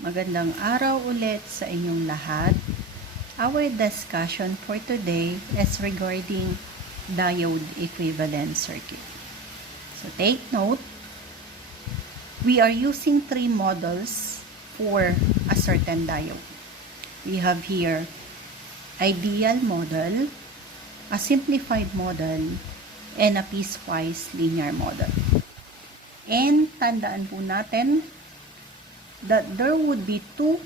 Magandang araw ulit sa inyong lahat. Our discussion for today is regarding diode equivalent circuit. So take note, we are using three models for a certain diode. We have here ideal model, a simplified model, and a piecewise linear model. And tandaan po natin that there would be two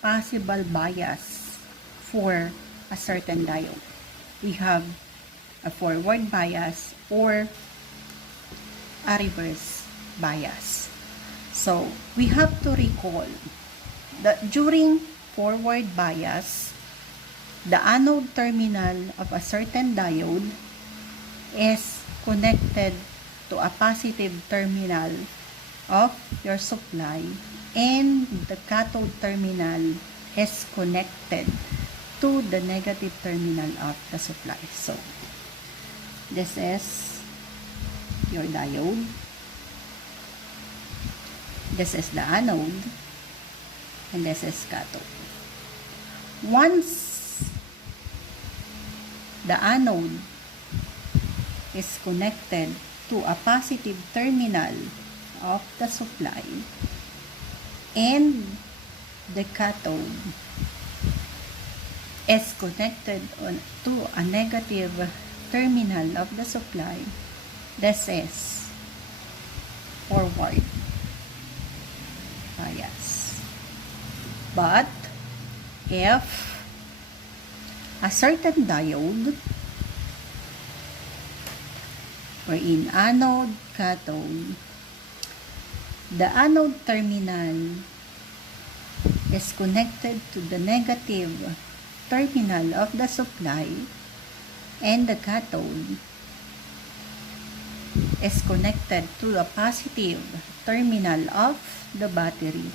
possible bias for a certain diode. We have a forward bias or a reverse bias. So, we have to recall that during forward bias, the anode terminal of a certain diode is connected to a positive terminal of your supply, and the cathode terminal is connected to the negative terminal of the supply. So, this is your diode. This is the anode. And this is cathode. Once the anode is connected to a positive terminal of the supply, and the cathode is connected to a negative terminal of the supply, this is forward bias. But if a certain diode wherein anode, cathode, the anode terminal is connected to the negative terminal of the supply, and the cathode is connected to the positive terminal of the battery,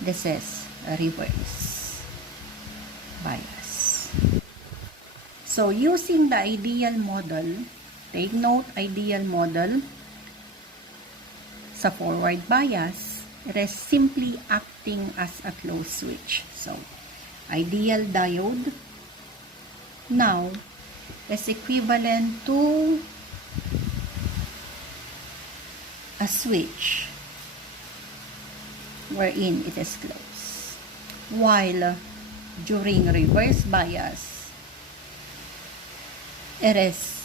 this is a reverse bias. So, using the ideal model, take note, ideal model, sa forward bias, it is simply acting as a closed switch. So, ideal diode now is equivalent to a switch wherein it is closed. While during reverse bias, it is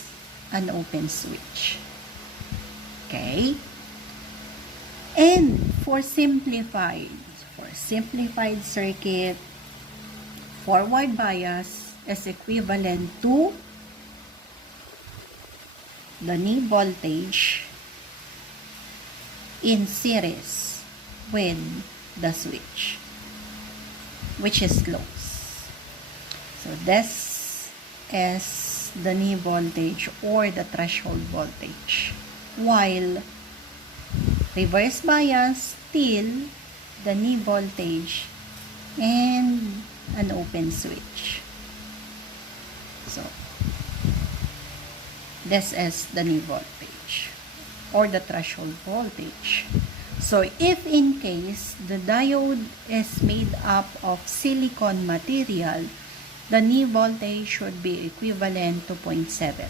an open switch. Okay? And for simplified circuit, forward bias is equivalent to the knee voltage in series with the switch, which is closed. So this is the knee voltage or the threshold voltage. While reverse bias, still the knee voltage and an open switch. So, this is the knee voltage or the threshold voltage. So, if in case the diode is made up of silicon material, the knee voltage should be equivalent to 0.7.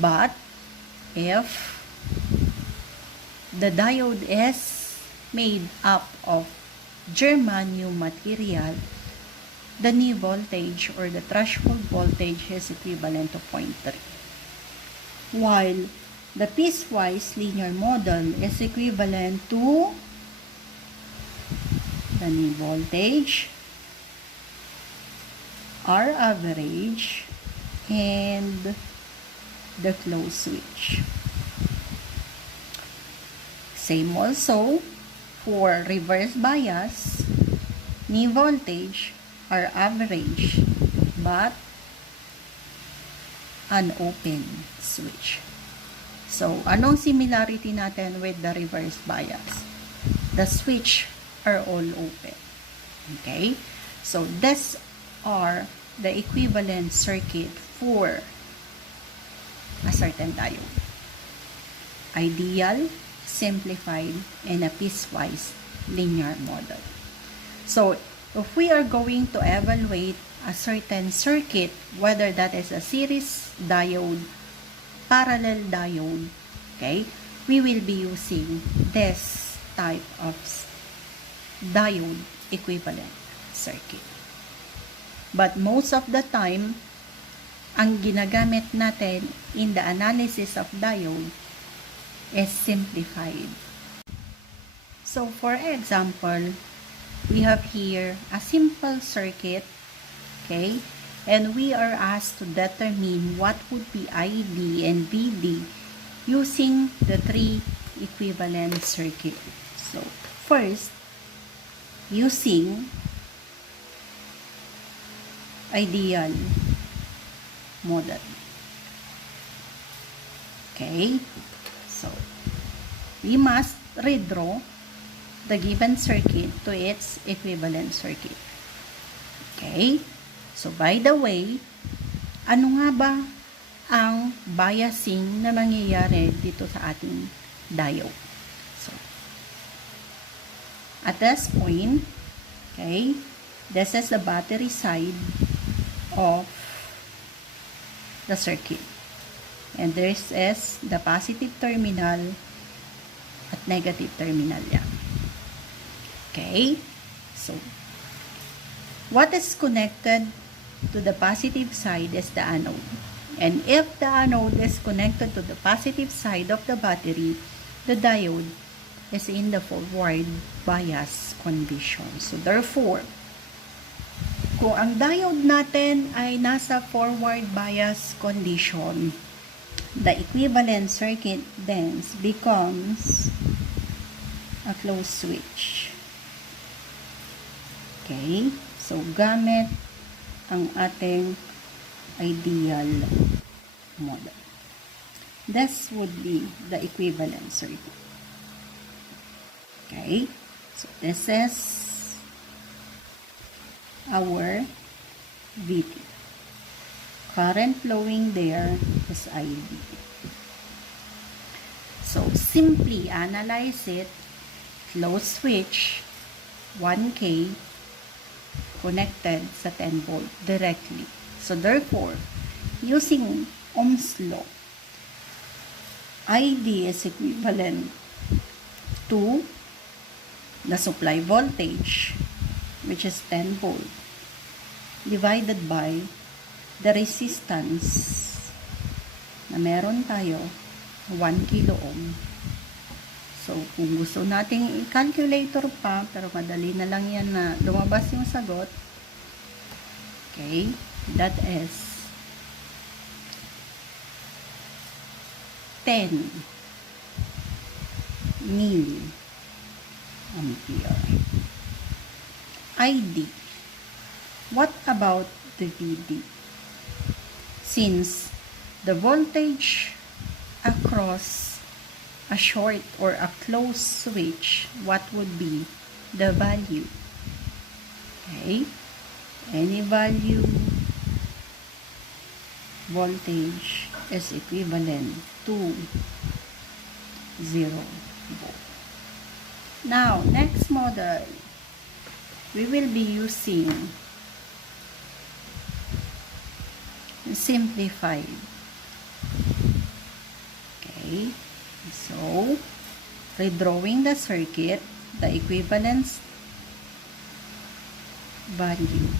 But, if the diode is made up of germanium material, the knee voltage or the threshold voltage is equivalent to 0.3. While the piecewise linear model is equivalent to the knee voltage, R average, and the closed switch. Same also for reverse bias, knee voltage are average but an open switch. So, anong similarity natin with the reverse bias? The switch are all open. Okay? So, these are the equivalent circuit for a certain diode. Ideal, simplified, and a piecewise linear model. So, if we are going to evaluate a certain circuit, whether that is a series diode, parallel diode, okay, we will be using this type of diode equivalent circuit. But most of the time, ang ginagamit natin in the analysis of diode is simplified. So, for example, we have here a simple circuit, okay, and we are asked to determine what would be ID and VD using the three equivalent circuit. So, first, using ideal model. Okay, so we must redraw the given circuit to its equivalent circuit. Okay, so by the way, ano nga ba ang biasing na mangyayari dito sa ating diode? So, at this point, okay, this is the battery side of the circuit. And this is the positive terminal at negative terminal yan. Okay? So, what is connected to the positive side is the anode. And if the anode is connected to the positive side of the battery, the diode is in the forward bias condition. So, therefore, kung ang diode natin ay nasa forward bias condition, the equivalent circuit then becomes a closed switch. Okay? So, gamit ang ating ideal model. This would be the equivalent circuit. Okay? So, this is our VT. Current flowing there is ID. So, simply analyze it. Closed switch, 1K, connected sa 10 volt directly. So, therefore, using Ohm's law, ID is equivalent to the supply voltage, which is 10 volt, divided by the resistance na meron tayo, 1 kilo ohm. So, kung gusto nating i-calculator pa, pero madali na lang yan na lumabas yung sagot, okay, that is 10 milliampere. ID. What about the VD? Since the voltage across a short or a closed switch, what would be the value? Okay, any value voltage is equivalent to 0 volt. Now, next model, we will be using simplified. Okay, so redrawing the circuit, the equivalence value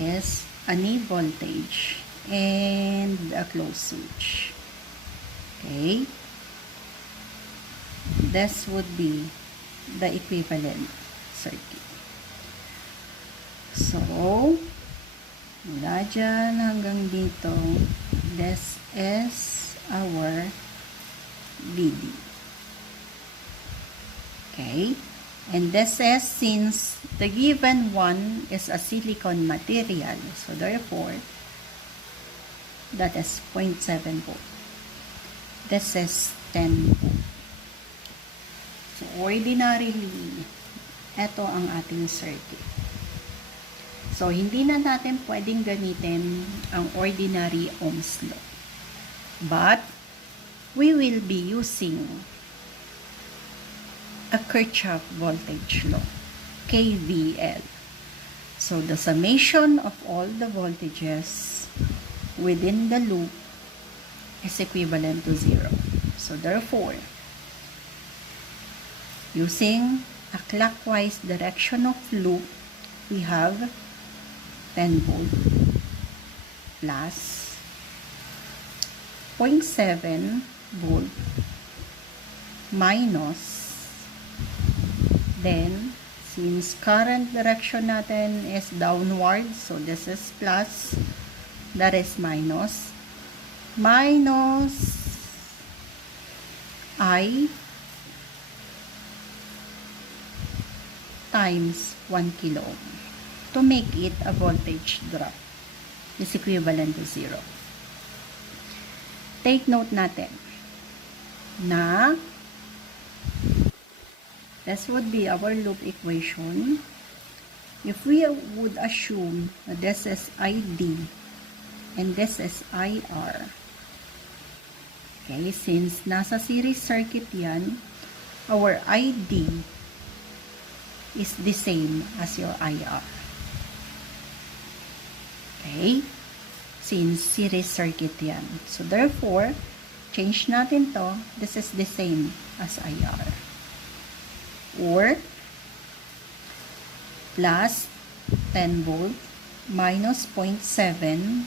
is a knee voltage and a closed switch. Okay, this would be the equivalent circuit. So, mula dyan hanggang dito, this is our VD. Okay, and this is, since the given one is a silicon material, so therefore, that is 0.7 volt. This is 10 volt. So, ordinarily, ito ang ating circuit. So, hindi na natin pwedeng gamitin ang ordinary Ohm's law. But, we will be using a Kirchhoff voltage law. KVL. So the summation of all the voltages within the loop is equivalent to 0. So therefore, using a clockwise direction of loop, we have 10 volt plus 0.7 volt minus, then since current direction natin is downward, so this is plus, that is minus I times 1 kilo ohm to make it a voltage drop is equivalent to 0. Take note natin na this would be our loop equation. If we would assume that this is ID and this is IR, okay, since nasa series circuit yan, our ID is the same as your IR. Okay? Since series circuit yan. So therefore, change natin to, this is the same as IR. Or plus 10 volt minus 0.7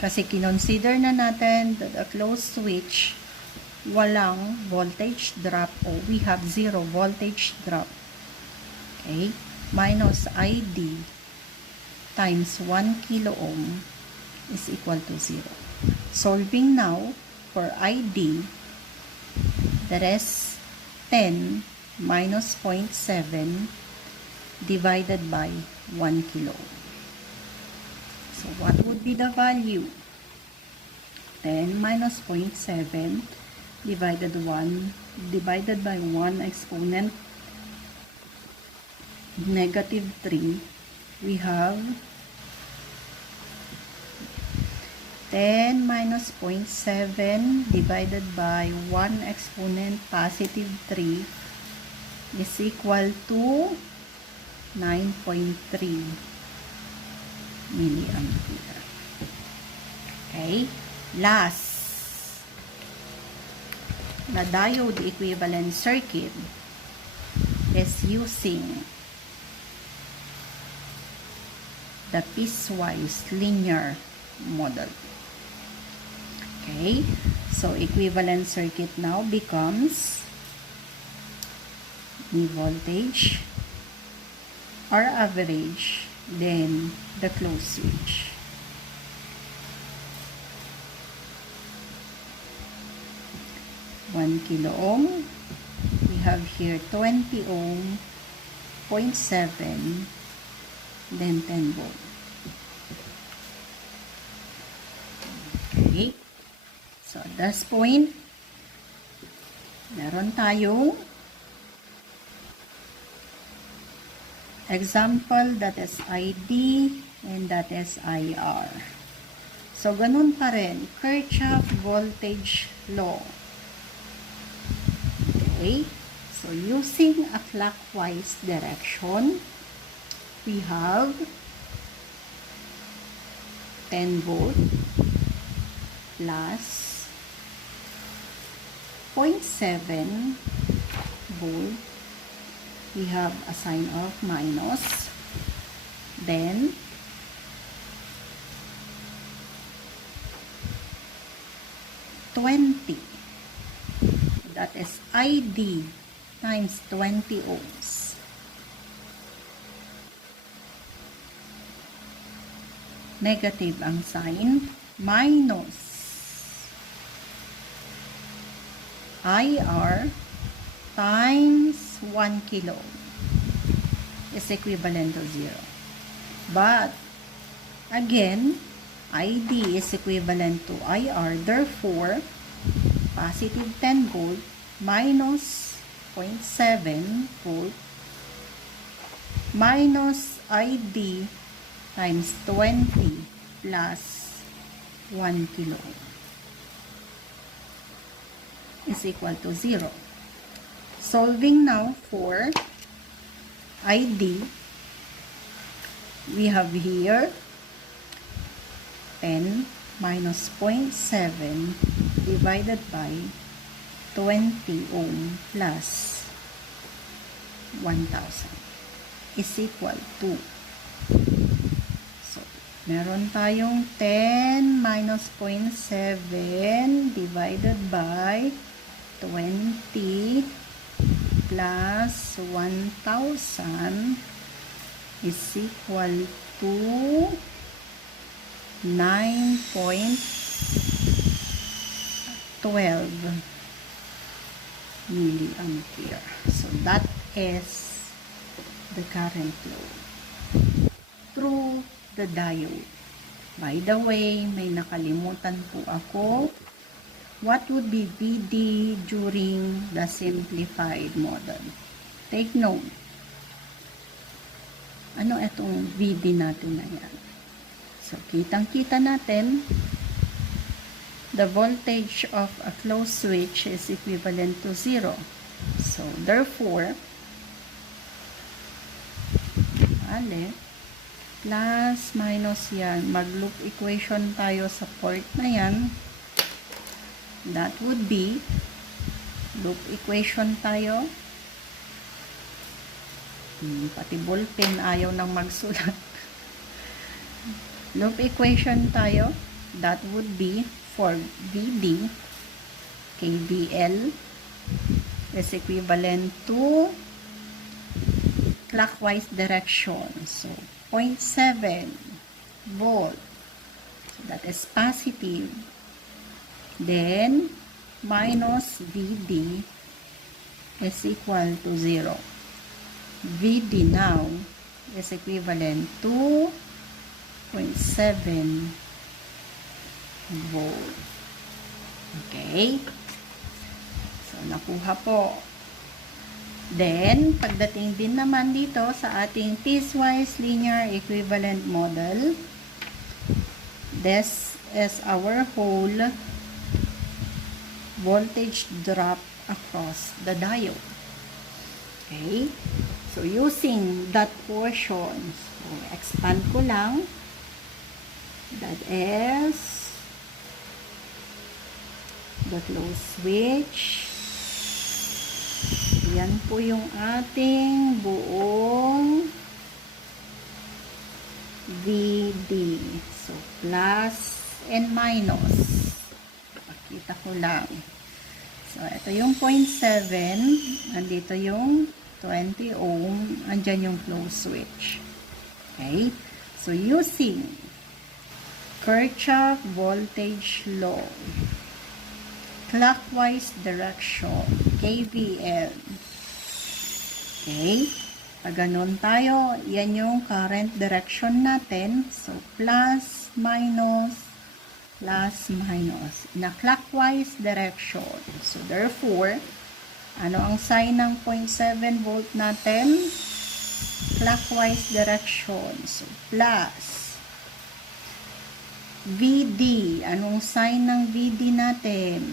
kasi kinonsider na natin that a closed switch walang voltage drop o we have 0 voltage drop. Okay, minus ID times 1 kilo ohm is equal to 0. Solving now for ID, that is 10 minus 0.7 divided by 1 kilo ohm. So what would be the value? 10 minus 0.7 divided by 1 exponent negative 3. We have 10 minus 0.7 divided by 1 exponent positive 3 is equal to 9.3 milliampere. Okay? Last, na diode equivalent circuit is using the piecewise linear model. Okay? So, equivalent circuit now becomes the voltage, R average, then the closed switch. One kilo ohm. We have here 20 ohm, 0.7, then 10 volt. Okay. So, at this point, meron tayong example that is ID and that is IR. So, ganun pa rin. Kirchhoff voltage law. Okay. So, using a clockwise direction, we have 10 volt plus 0.7 volt. We have a sign of minus. Then, that is ID times 20 ohms. Negative ang sign, minus IR times 1 kilo is equivalent to 0. But, again, ID is equivalent to IR. Therefore, positive 10 volt minus 0.7 volt minus ID times 20 plus 1 kilo is equal to 0. Solving now for ID, we have here 10 minus 0.7 divided by 20 ohm plus 1,000 is equal to, so meron tayong 10 minus 0.7 divided by 20 plus 1,000 is equal to 9.12 milliampere. So that is the current flow through the diode. By the way, may nakalimutan po ako. What would be VD during the simplified model? Take note. Ano itong VD natin na yan? So, kitang-kita natin, the voltage of a closed switch is equivalent to 0. So, therefore, plus, minus yan. Mag-loop equation tayo sa port na yan. That would be, loop equation tayo. Pati ballpen ayaw nang magsulat. Loop equation tayo. That would be for VD, KVL is equivalent to clockwise direction. So, 0.7 volt. So, that is positive. Then, minus VD is equal to 0. VD now is equivalent to 0.7 volt. Okay? So, nakuha po. Then, pagdating din naman dito sa ating piecewise linear equivalent model, this is our whole voltage drop across the diode. Okay? So, using that portion, so, expand ko lang. That is the closed switch. Yan po yung ating buong VD. So, plus and minus. Pakita ko lang. So, ito yung 0.7. Andito yung 20 ohm. Andyan yung closed switch. Okay? So, using Kirchhoff voltage law, clockwise direction, KVL. Okay? Pag ganun tayo, yan yung current direction natin. So, plus, minus, plus, minus. In a clockwise direction. So, therefore, ano ang sign ng 0.7 volt natin? Clockwise direction. So, plus. VD. Anong sign ng VD natin?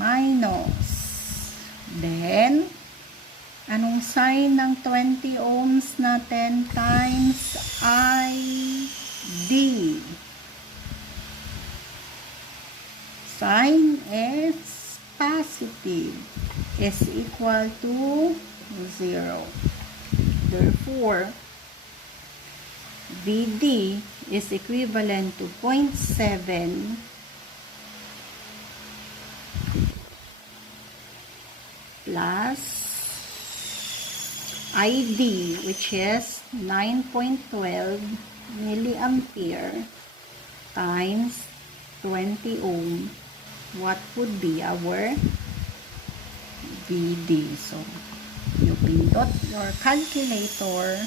Minus. Then, anong sign ng 20 ohms natin times ID? Sign is positive. Is equal to 0. Therefore, VD is equivalent to 0.7 plus ID, which is 9.12 milliampere times 20 ohm. What would be our VD? So, you pindot your calculator.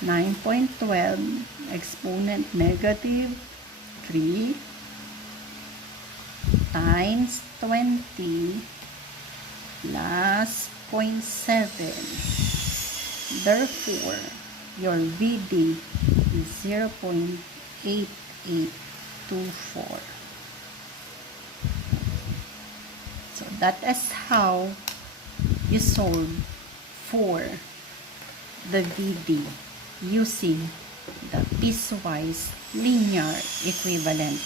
9.12 exponent negative 3 times 20 plus 0.7. Therefore, your VD is 0.8824. So that is how you solve for the VD using the piecewise linear equivalent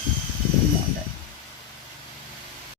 model.